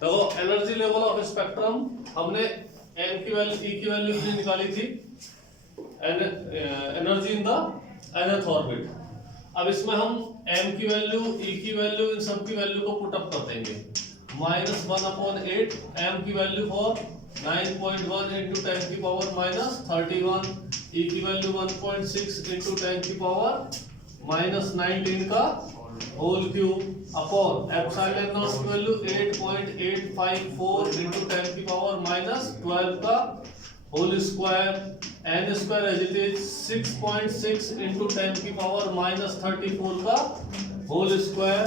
देखो energy level of spectrum हमने N की वैल्यू ई की वैल्यू भी निकाली थी, energy in the nth orbit. अब इसमें हम m की वैल्यू e की वैल्यू इन सब की वैल्यू को पुट अप कर देंगे। -1/8 m की वैल्यू फॉर 9.1 into 10 की पावर -31, e की वैल्यू 1.6 into 10 की पावर -19 का whole cube upon epsilon naught की वैल्यू 8.854 into 10 की पावर -12 का whole square, n square as it is 6.6 into 10 की पावर -34 का होल स्क्वायर।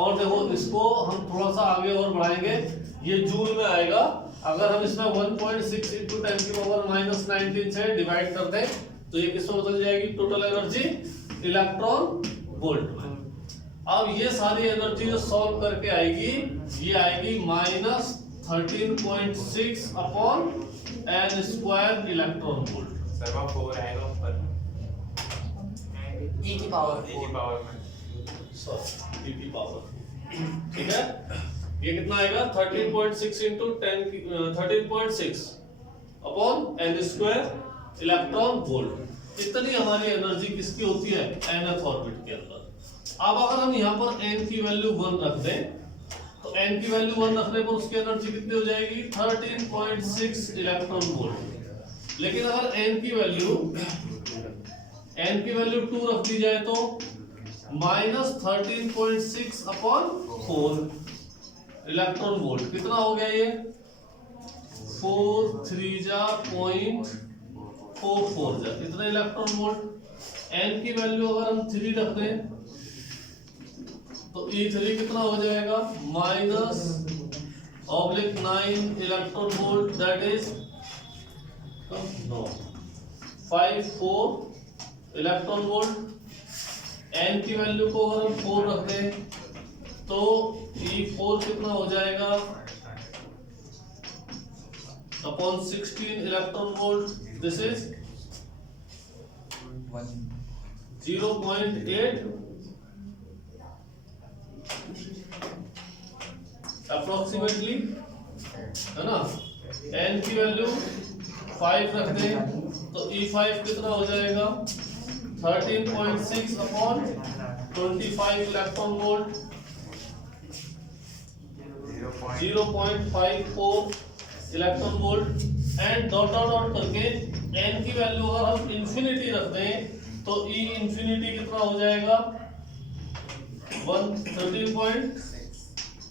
और देखो इसको हम थोड़ा सा आगे और बढ़ाएंगे, ये जूल में आएगा। अगर हम इसमें 1.6 into 10 की पावर -19 से डिवाइड कर दें तो ये किसमें बदल जाएगी, टोटल एनर्जी इलेक्ट्रॉन वोल्ट में। अब ये सारी एनर्जी जो सॉल्व करके आएगी, ये आएगी -13.6 upon n square electron volt. Sir वो 4 आएगा ऊपर e की पावर में, सॉरी e की पावर, ठीक है। ये कितना आएगा 13.6 into 10 13.6 upon n square electron volt. इतनी हमारी एनर्जी किसकी होती है, nth ऑर्बिट के अंदर। अब अगर हम यहाँ पर n की वैल्यू 1 रख दें तो n की वैल्यू 1 रखने पर उसकी एनर्जी कितनी हो जाएगी 13.6 इलेक्ट्रॉन वोल्ट। लेकिन अगर n की वैल्यू 2 रख दी जाए तो -13.6 अपॉन 4 इलेक्ट्रॉन वोल्ट। कितना हो गया ये 4 3 जा 0.44 जा कितना इलेक्ट्रॉन वोल्ट। n की वैल्यू अगर हम 3 रख दें तो E3 कितना हो जाएगा -/9 electron volt, that is 54 electron volt. n की वैल्यू को अगर हम 4 रख दें तो E4 कितना हो जाएगा upon 16 electron volt, this is 0.8 approximately, है ना। n की वैल्यू 5 रख दें तो E5 कितना हो जाएगा 13.6 upon 25 electron volt, 0.54 electron volt. And dot dot करके n की वैल्यू अगर हम इंफिनिटी रख दें तो E इंफिनिटी कितना हो जाएगा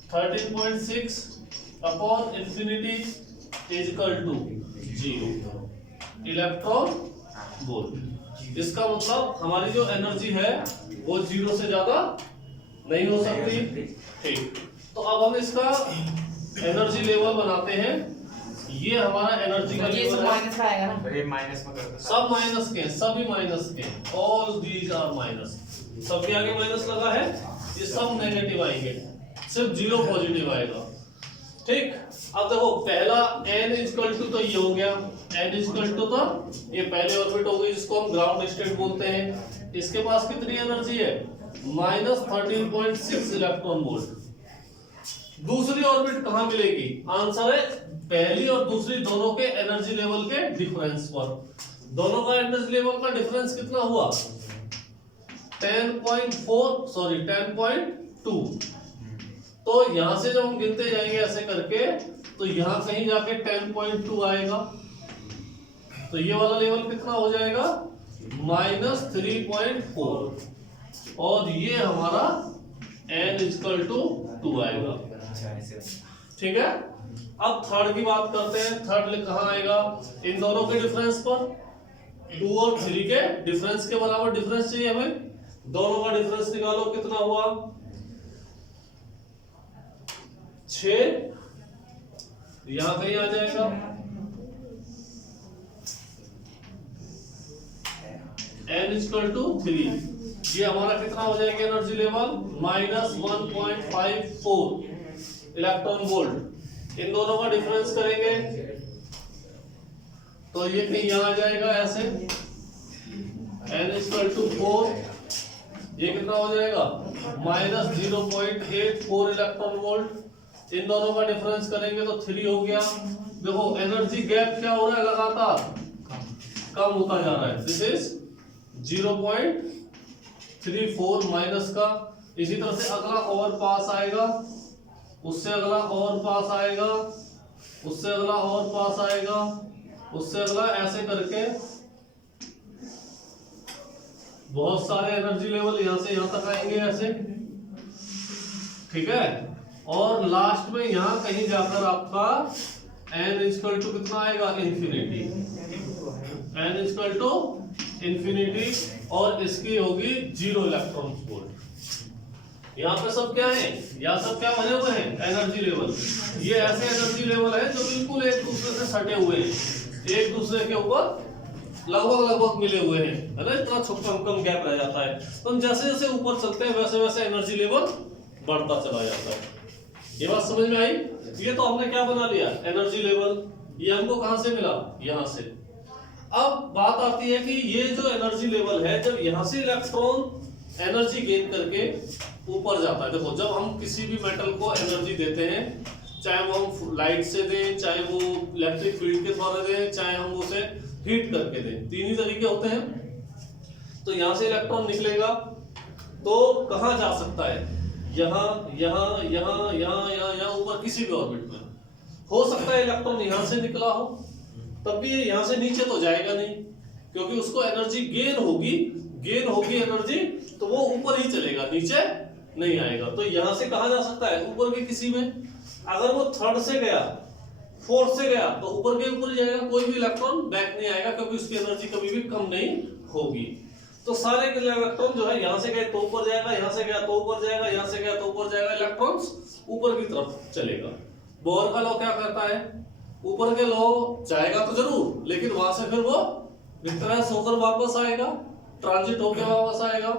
13.6 upon infinity is equal to 0 electron volt. इसका मतलब हमारी जो एनर्जी है वो 0 से ज्यादा नहीं हो सकती, ठीक। तो अब हम इसका एनर्जी लेवल बनाते हैं। ये हमारा एनर्जी का लेवल है, माइनस का आएगा ना, सर ये माइनस में कर दो। सब माइनस के, सभी माइनस के, ऑल दीज आर माइनस। सबके आगे माइनस लगा है, ये सब नेगेटिव आएंगे, सिर्फ 0 पॉजिटिव आएगा, ठीक। अब देखो पहला n इक्वल टू तो ये हो गया, n इक्वल टू तो ये पहले ऑर्बिट हो गई जिसको हम ग्राउंड स्टेट बोलते हैं। इसके पास कितनी एनर्जी है -13.6 इलेक्ट्रॉन वोल्ट। दूसरी ऑर्बिट कहां मिलेगी, आंसर है पहली और दूसरी दोनों के एनर्जी लेवल के डिफरेंस पर। दोनों का एनर्जी लेवल का डिफरेंस कितना हुआ 10.2। तो यहां से जब हम गिनते जाएंगे ऐसे करके तो यहां कहीं जाके 10.2 आएगा, तो ये वाला लेवल कितना हो जाएगा -3.4 और ये हमारा n इक्वल टू 2 आएगा, ठीक है। अब थर्ड की बात करते हैं। थर्ड कहाँ आएगा, इन दोनों के डिफरेंस पर। 2 और 3 के डिफरेंस के बराबर डिफरेंस चाहिए हमें, दोनों का डिफरेंस निकालो कितना हुआ 6, यहां कहीं आ जाएगा n इक्वल टू 3। ये हमारा कितना हो जाएगा एनर्जी लेवल -1.54 इलेक्ट्रॉन वोल्ट। इन दोनों का डिफरेंस करेंगे तो ये कहीं यहां आ जाएगा ऐसे n इक्वल टू 4, ये कितना हो जाएगा -0.84 इलेक्ट्रॉन वोल्ट। इन दोनों का डिफरेंस करेंगे तो 3 हो गया। देखो एनर्जी गैप क्या हो रहा है, लगातार कम होता जा रहा है। दिस इज 0.34 माइनस का। इसी तरह से अगला और पास आएगा, उससे अगला और पास आएगा, उससे अगला और पास आएगा, उससे अगला, ऐसे करके बहुत सारे एनर्जी लेवल यहां से यहां तक आएंगे ऐसे, ठीक है। और लास्ट में यहां कहीं जाकर आपका n इक्वल टू कितना आएगा, infinity. n equal to infinity, और इसकी होगी 0 इलेक्ट्रॉन वोल्ट। यहाँ पे सब क्या है, यहाँ सब क्या बने हुए हैं, एनर्जी लेवल। ये ऐसे एनर्जी लेवल है जो बिल्कुल एक दूसरे से सटे हुए हैं, एक दूसरे के ऊपर लगभग मिले हुए हैं, है ना। इतना कम गैप रह जाता है। तो हम जैसे जैसे ऊपर चलते हैं वैसे वैसे एनर्जी लेवल बढ़ता चला जाता है। ये बात समझ में आई। ये तो हमने क्या बना लिया, एनर्जी लेवल। ये हमको कहां से मिला, यहां से। अब बात आती है कि ये जो एनर्जी लेवल है, जब यहां से इलेक्ट्रॉन एनर्जी गेन करके ऊपर जाता है। देखो जब हम किसी भी मेटल को एनर्जी देते हैं, चाहे वो हम लाइट से दें, चाहे वो इलेक्ट्रिक फील्ड के द्वारा दें, चाहे हम उसे हीट करके दें, तीन ही तरीके होते हैं। तो यहां से इलेक्ट्रॉन निकलेगा तो कहां जा सकता है, यहां, यहां, यहां, यहां, यहां, यहां, ऊपर किसी भी ऑर्बिट में। हो सकता है इलेक्ट्रॉन यहां से निकला हो, तब भी ये यहां से नीचे तो जाएगा नहीं, क्योंकि उसको एनर्जी गेन होगी एनर्जी, तो वो ऊपर ही चलेगा, नीचे नहीं आएगा। तो यहां से कहा जा सकता है, ऊपर के किसी में। अगर वो थर्ड से गया, फोर्थ से गया, तो ऊपर के ऊपर जाएगा, कोई भी इलेक्ट्रॉन बैक नहीं आएगा, क्योंकि उसकी एनर्जी कभी भी कम नहीं होगी। तो सारे के इलेक्ट्रॉन जो है यहां से गए तो ऊपर जाएगा, यहां से गया तो ऊपर जाएगा, यहां से गया तो ऊपर जाएगा, इलेक्ट्रॉन्स ऊपर की तरफ चलेगा। बोर का लॉ क्या करता है, ऊपर के लॉ जाएगा तो जरूर, लेकिन वहां से फिर वो विक्रैश होकर वापस आएगा, ट्रांजिट होकर वापस आएगा।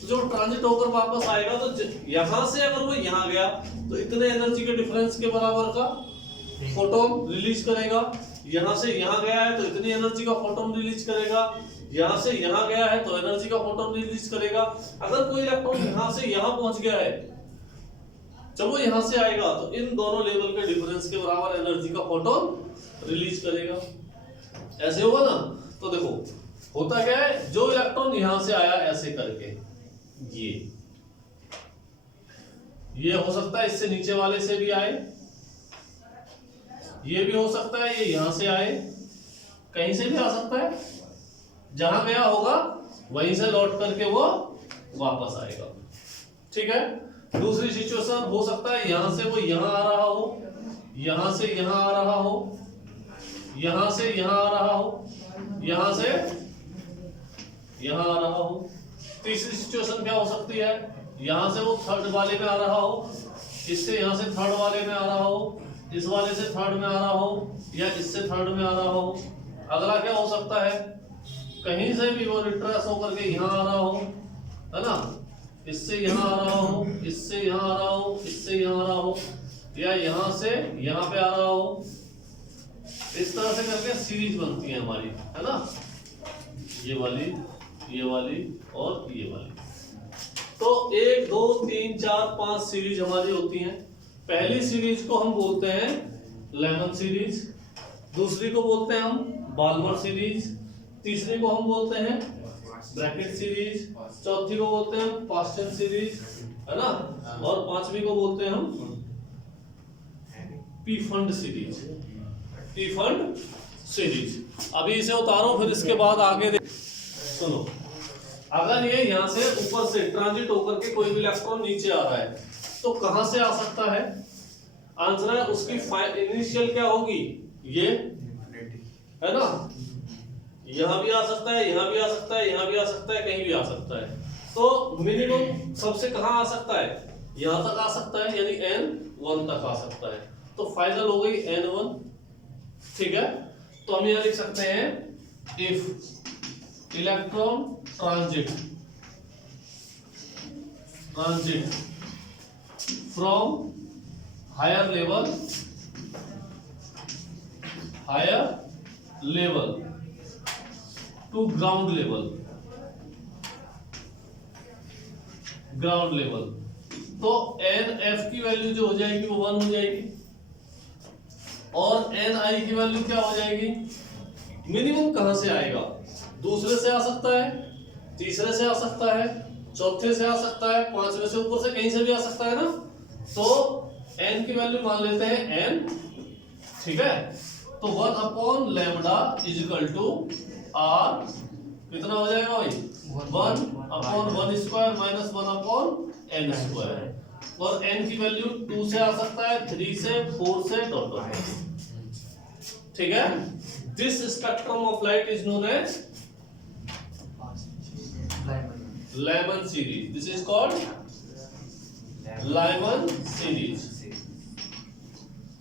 तो जो ट्रांजिट होकर वापस आएगा, तो यहां से अगर वो यहां गया तो इतने एनर्जी के डिफरेंस के बराबर का फोटोन रिलीज करेगा। यहां से यहां गया है तो इतनी एनर्जी का फोटोन रिलीज करेगा, यहां से यहां गया है तो एनर्जी का फोटोन रिलीज करेगा। अगर कोई इलेक्ट्रॉन यहां से यहां पहुंच गया है, जब वो यहां से आएगा तो इन दोनों लेवल के डिफरेंस के बराबर एनर्जी का फोटोन रिलीज करेगा। ऐसे होगा ना। तो देखो होता क्या है, जो इलेक्ट्रॉन यहां से आया ऐसे करके, ये हो सकता है इससे नीचे वाले से भी आए, ये भी हो सकता है ये यहां से आए, कहीं से भी आ सकता है। जहां गया होगा वहीं से लौट करके वो वापस आएगा, ठीक है। दूसरी सिचुएशन हो सकता है यहां से वो यहां आ रहा हो, यहां से यहां आ रहा हो, यहां से यहां आ रहा हो, यहां से यहां आ रहा हो। तीसरी सिचुएशन क्या हो सकती है, यहां से वो थर्ड वाले में आ रहा हो, इससे यहां से थर्ड वाले में आ रहा हो, इस वाले से थर्ड में आ रहा हो, या इससे थर्ड में आ रहा हो। अगला क्या हो सकता है, कहीं से भी वो रिट्रेस होकर के यहां आ रहा हो, है ना, इससे यहां आ रहा हो, इससे यहां आ रहा हो, इससे यहां आ रहा हो, या यहां से यहां पे आ रहा हो। इस तरह से करके सीरीज बनती है हमारी, है ना, ये वाली और ये वाली। तो 1 2 3 4 5 सीरीज हमारी होती हैं। पहली सीरीज को हम बोलते हैं लेमन सीरीज, दूसरी को बोलते हैं हम बाल्मर सीरीज, तीसरी को हम बोलते हैं ब्रैकेट सीरीज, चौथी को बोलते हैं पास्टन सीरीज, है ना, और पांचवी को बोलते हैं हम पी-फंड सीरीज। P-fund series. अभी इसे उतारो, फिर इसके बाद आगे सुनो। अगर ये यहां से ऊपर से ट्रांजिट होकर के कोई भी इलेक्ट्रॉन नीचे आ रहा है, तो कहां से आ सकता है, आंसर है उसकी इनिशियल क्या होगी, ये है ना, यहां भी आ सकता है, यहां भी आ सकता है, यहां भी आ सकता है, कहीं भी आ सकता है। तो मिनिमम सबसे कहां आ सकता है, यहां तक आ सकता है, यानी n1 तक आ सकता है। तो फाइनल हो गई n1, ठीक है। तो हम यहां लिख सकते हैं if electron transit from higher level to ground level ground level. तो एन एफ की वैल्यू जो हो जाएगी वो 1 हो जाएगी, और एन आई की वैल्यू क्या हो जाएगी? मिनिमम कहां से आएगा? दूसरे से आ सकता है, तीसरे से आ सकता है, चौथे से आ सकता है, पांचवे से, ऊपर से कहीं से भी आ सकता है ना। तो एन की वैल्यू मान लेते हैं एन, ठीक है। तो 1 upon lambda is equal to R, कितना हो जाएगा भाई? 1 upon 1 square minus 1 upon N square. और एन की वैल्यू 2 से आ सकता है, 3 से, 4 से, डॉट डॉट, ठीक है। This spectrum of light is known as Lyman series. This is called Lyman series.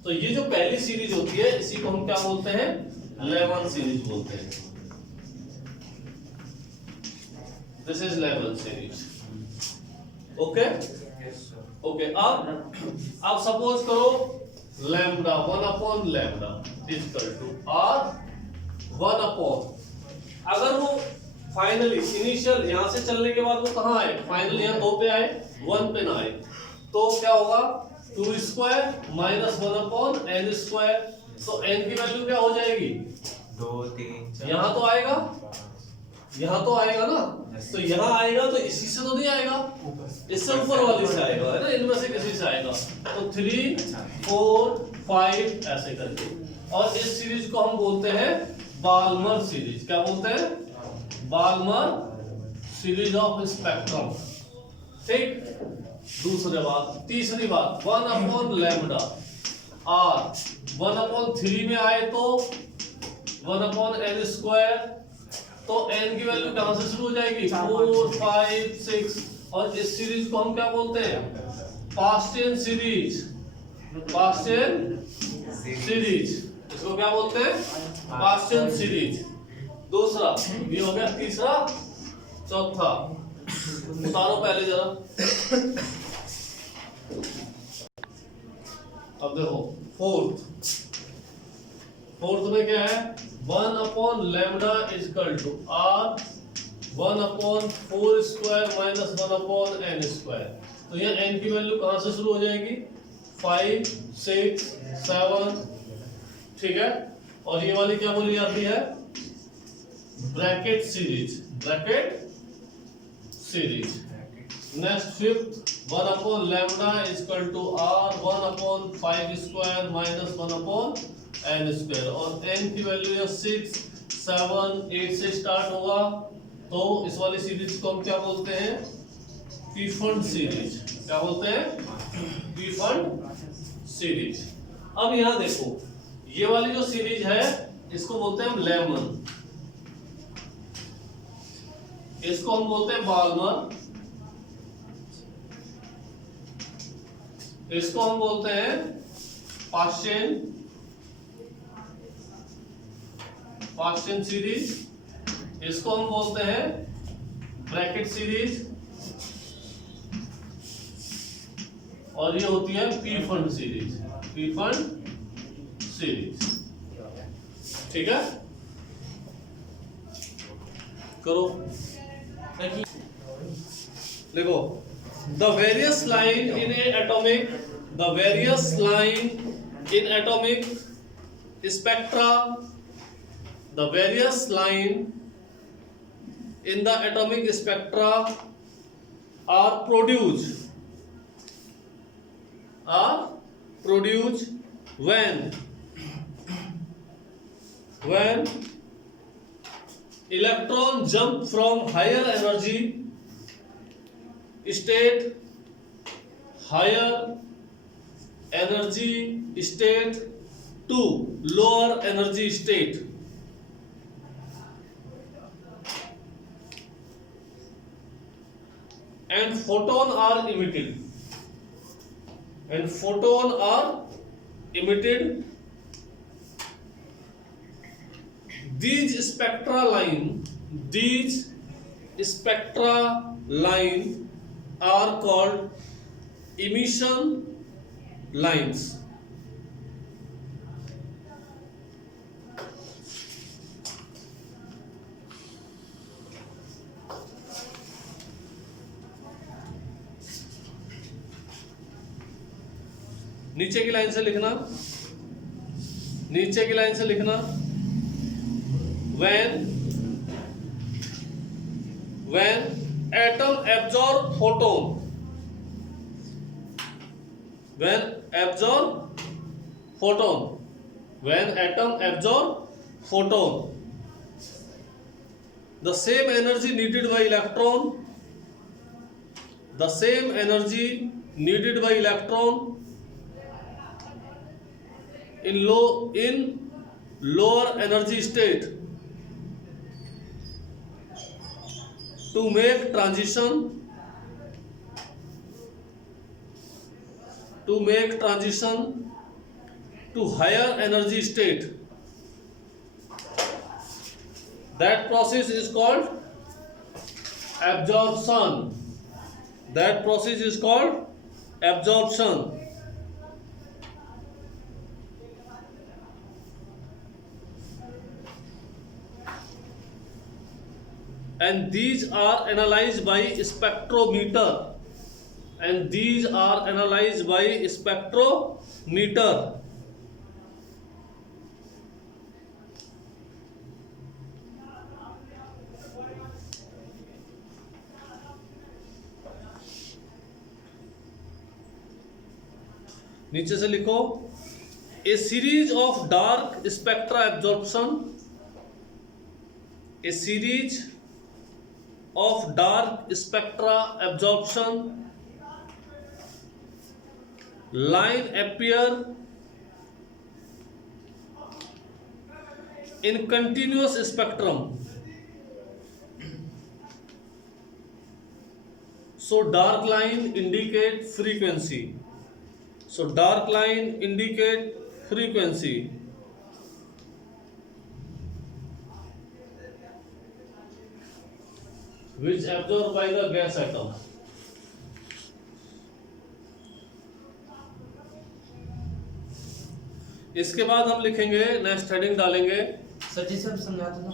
तो ये जो पहली सीरीज होती है इसी को हम क्या बोलते हैं? Lyman सीरीज बोलते हैं। This is Lyman series. Okay? Okay. अब सपोज करो lambda 1 upon lambda is equal to R 1 upon, अगर वो फाइनली इनिशियल यहां से चलने के बाद वो कहां आए? फाइनल यहाँ 2 पे आए, 1 पे ना आए, तो क्या होगा? 2 square minus 1 upon N square. तो एन की वैल्यू क्या हो जाएगी? 2 3 4 यहाँ तो आएगा, यहाँ तो आएगा ना। तो यहाँ आएगा तो इसी से तो नहीं आएगा, इससे ऊपर वाली से आएगा, है ना, इनमें से किसी से आएगा। तो 3 4 5 ऐसे करके। और इस सीरीज को हम बोलते हैं बाल्मर सीरीज। क्या बोलते हैं? बाल्मर सीरीज ऑफ स्पेक्ट्रम, ठीक। दूसरी बात, तीसरी बात, 1 अपॉन लैम्डा आर 1 अपॉन 3 में आए तो 1 अपॉन एन स्क्वायर। तो एन की वैल्यू कहां से शुरू हो जाएगी? 4 5 6। और इस सीरीज को हम क्या बोलते हैं? पास्टियन सीरीज। पास्टियन सीरीज, इसको क्या बोलते हैं? पास्टियन सीरीज। दूसरा ये हो गया, तीसरा, चौथा उतारो पहले जरा। अब देखो फोर्थ में क्या है? 1 upon lambda is equal to R 1 upon 4 square minus 1 upon N square. तो ये एन की वैल्यू कहां से शुरू हो जाएगी? 5 6 7, ठीक है। और ये वाली क्या बोली जाती है? Bracket series. Bracket series. Next fifth, 1 upon lambda is equal to R 1 upon 5 square minus 1 upon N square. और एन की वैल्यू है 6 7 8 से स्टार्ट होगा। तो इस वाली सीरीज को हम क्या बोलते हैं? पीफंड सीरीज। क्या बोलते हैं? पीफंड सीरीज। अब यहां देखो, ये वाली जो सीरीज है इसको बोलते हैं हम लेमन, इसको हम बोलते हैं बाल्मर, इसको हम बोलते हैं पास्टियन सीरीज, इसको हम बोलते हैं ब्रैकेट सीरीज, और ये होती है पीफंड सीरीज। पीफंड सीरीज, ठीक है। करो, देखो, the various line in a atomic, the various line in atomic spectra, the various line in the atomic spectra are produced when electron jump from higher energy state to lower energy state, and photon are emitted. These spectra line are called emission lines. नीचे की line से लिखना, नीचे की line से लिखना, when atom absorb photon, when absorb photon, when atom absorb photon, the same energy needed by electron, the same energy needed by electron in lower energy state to make transition to higher energy state. That process is called absorption. That process is called absorption. And these are analyzed by spectrometer. And these are analyzed by spectrometer. नीचे से लिखो, a series of dark spectra absorption, a series of dark spectra absorption line appear in continuous spectrum. So dark line indicate frequency. So dark line indicate frequency. Which absorbed by the gas atom. इसके बाद हम लिखेंगे, next heading डालेंगे। Sir जी sir समझाते तो।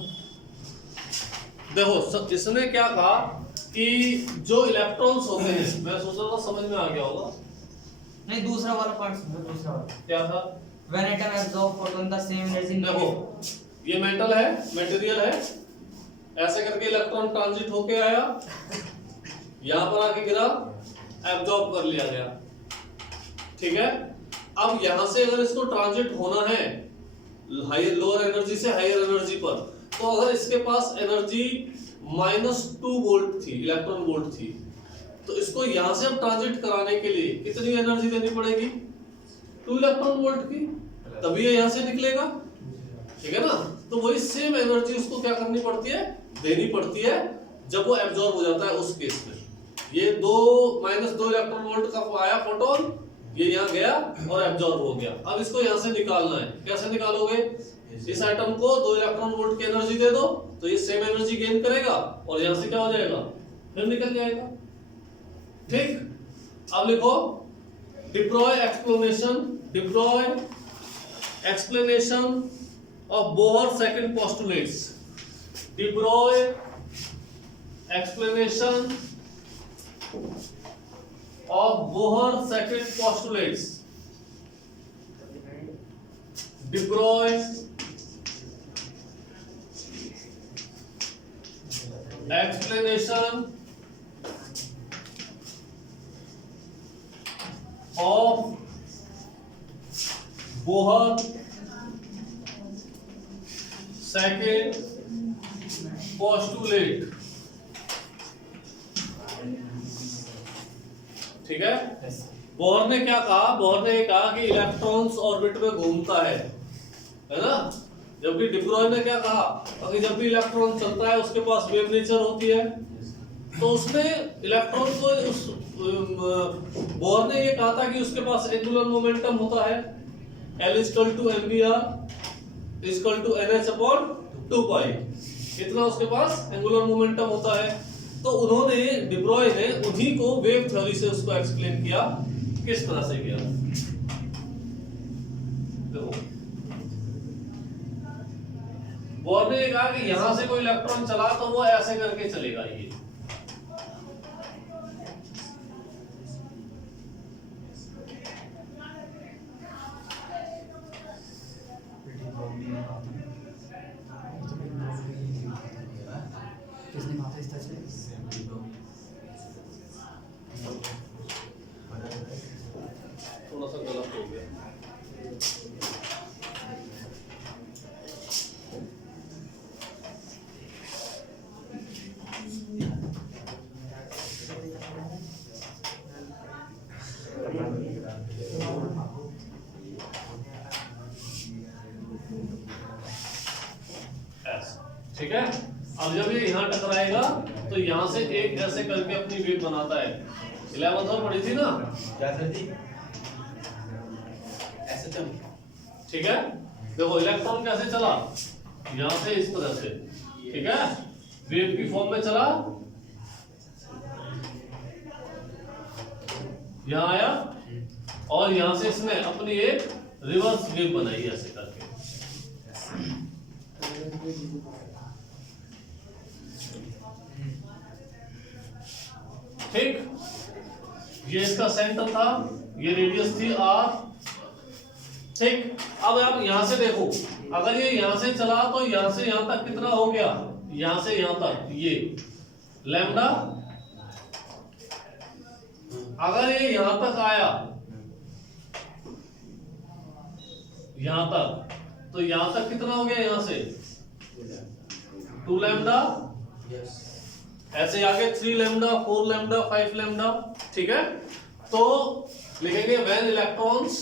देखो इसने क्या कहा कि जो इलेक्ट्रॉन्स होते हैं, मैं सोच रहा था समझ में आ गया होगा। नहीं, दूसरा वाला पार्ट समझो। दूसरा वाला क्या था? When atom absorb photon the same energy। देखो ये मेटल है, मटेरियल है, ऐसे करके इलेक्ट्रॉन ट्रांजिट होके आया, यहां पर आके गिरा, एब्जॉर्ब कर लिया गया, ठीक है। अब यहां से अगर इसको ट्रांजिट होना है हायर लोअर एनर्जी से हायर एनर्जी पर, तो अगर इसके पास एनर्जी -2 वोल्ट थी, इलेक्ट्रॉन वोल्ट थी, तो इसको यहां से अब ट्रांजिट कराने के लिए कितनी एनर्जी देनी पड़ेगी? 2 इलेक्ट्रॉन वोल्ट की, तभी ये यहां से निकलेगा, ठीक है ना। तो वही सेम एनर्जी उसको क्या करनी पड़ती है? देनी पड़ती है जब वो एब्जॉर्ब हो जाता है। उस केस में ये -2 इलेक्ट्रॉन वोल्ट का आया फोटोन, ये यहाँ गया और एब्जॉर्ब हो गया। अब इसको यहाँ से निकालना है। कैसे निकालोगे? इस आइटम को 2 इलेक्ट्रॉन वोल्ट की एनर्जी दे दो, तो ये सेम एनर्जी गेन करेगा और यहाँ से क्या हो जाएगा? फिर निकल जाएगा, ठीक। अब लिखो deploy explanation of Bohr second postulates. De Broglie explanation of Bohr second postulates. De Broglie explanation of Bohr second postulate, ठीक है। बोर ने क्या कहा? बोर ने कहा कि इलेक्ट्रॉन्स ऑर्बिट में घूमता है ना। जबकि डी ब्रॉय ने क्या कहा कि जब भी इलेक्ट्रॉन चलता है उसके पास वेव नेचर होती है। तो उसने इलेक्ट्रॉन को बोर ने ये कहा था कि उसके पास एंगुलर मोमेंटम होता है L = mvr = NH/2π, इतना उसके पास एंगुलर मोमेंटम होता है। तो उन्होंने डी ब्रॉय ने उन्हीं को वेव थ्योरी से उसको एक्सप्लेन किया। किस तरह से किया? देखो बोर ने कहा कि यहां से कोई इलेक्ट्रॉन चला तो वो ऐसे करके चलेगा, ये ठीक है। अब जब ये यहाँ टकराएगा तो यहाँ से एक ऐसे करके अपनी वेव बनाता है। 11th में पढ़ी थी ना, क्या सर जी? ऐसे तो ठीक है। देखो इलेक्ट्रॉन कैसे चला, यहाँ से इस तरह से, ठीक है, वेव की फॉर्म में चला, यहाँ आया और यहाँ से इसने अपनी एक रिवर्स वेव बनाई ऐसे करके। ठीक, ये इसका सेंटर था, ये रेडियस थी r। ठीक, अब आप यहां से देखो, अगर ये यहां से चला तो यहां से यहां तक कितना हो गया, यहां से यहां तक ये लैम्डा। अगर ये यहां तक आया, यहां तक, तो यहां तक कितना हो गया, यहां से 2 लैम्डा, ऐसे आगे 3 लैम्डा, 4 लैम्डा, 5 लैम्डा। ठीक है, तो लिखेंगे when electrons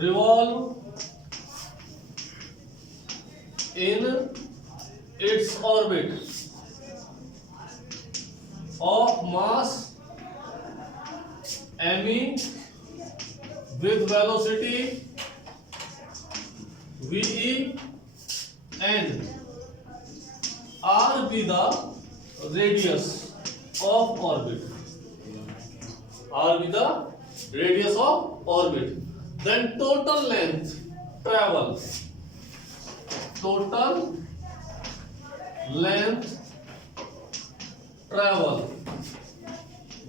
revolve in its orbit of mass me with velocity ve and r be the radius of orbit, r be the radius of orbit, then total length travel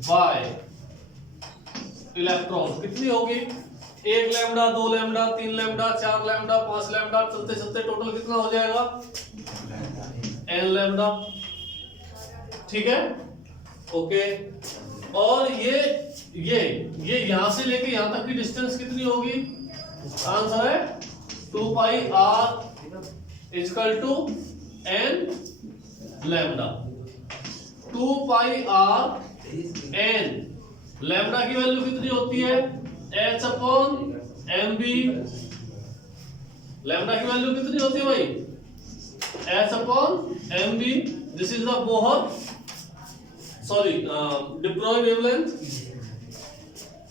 by electron कितनी होगी, 1 lambda, 2 lambda, 3 lambda, 4 lambda, 5 lambda, चलते चलते total कितना हो जाएगा, n lambda. ठीक है, okay. और ये यहां से लेके यहां तक की डिस्टेंस कितनी होगी, आंसर है 2 pi r equal to n lambda. 2 pi r n, lambda की वैल्यू कितनी होती है, h upon m b। Lambda की वैल्यू कितनी होती है भाई, h upon m b। This is the Bohr, sorry de Broglie wavelength.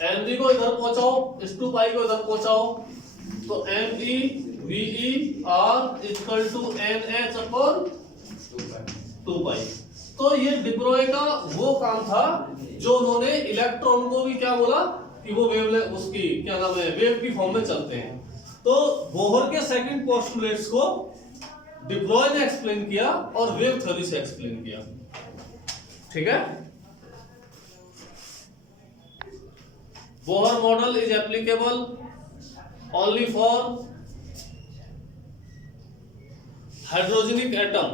M B को इधर पहुंचाओ, इस 2 पाई को इधर पहुंचाओ, तो M E V E R equal to N H upon 2 pi. तो ये डिब्रॉय का वो काम था जो उन्होंने इलेक्ट्रॉन को भी क्या बोला कि वो वेवलेंथ, उसकी क्या नाम है, वेव की फॉर्म में चलते हैं। तो बोहर के सेकंड पोस्टुलेट्स को डिब्रॉय ने एक्सप्लेन किया और वेव थ्योरी से एक्सप्लेन किया। ठीक है, Bohr model is applicable only for hydrogenic atom.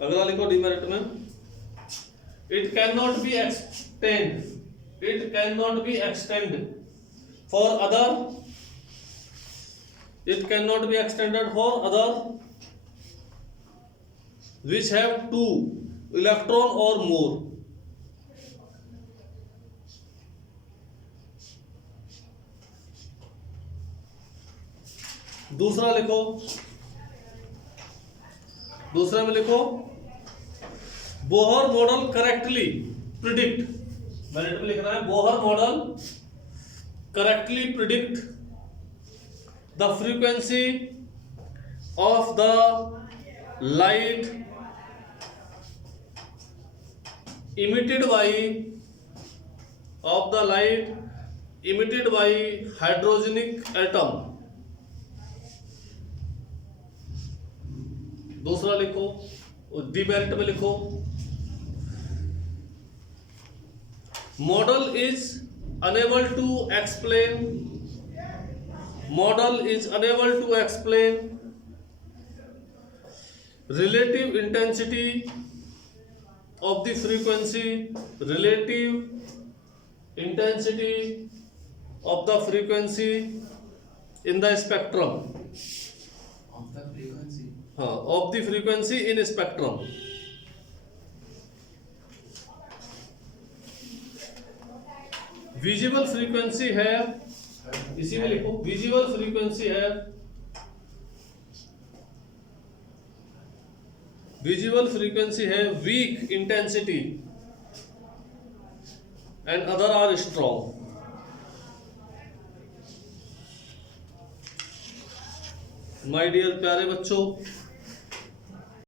अगला लिखो डिमेरिट में, it can not be extend for other, it cannot be extended for other which have 2 electron or more। दूसरा लिखो, दूसरे में लिखो, Bohr model correctly predict, merit में लिखना है, Bohr model correctly predict the frequency of the light emitted by hydrogenic atom। दूसरा लिखो, डिमेरिट में लिखो, model is unable to explain relative intensity of the frequency, in the spectrum, of the frequency in spectrum। Visible frequency है, इसी में लिखो, visible frequency है, visible frequency है weak intensity and other are strong. My dear प्यारे बच्चों,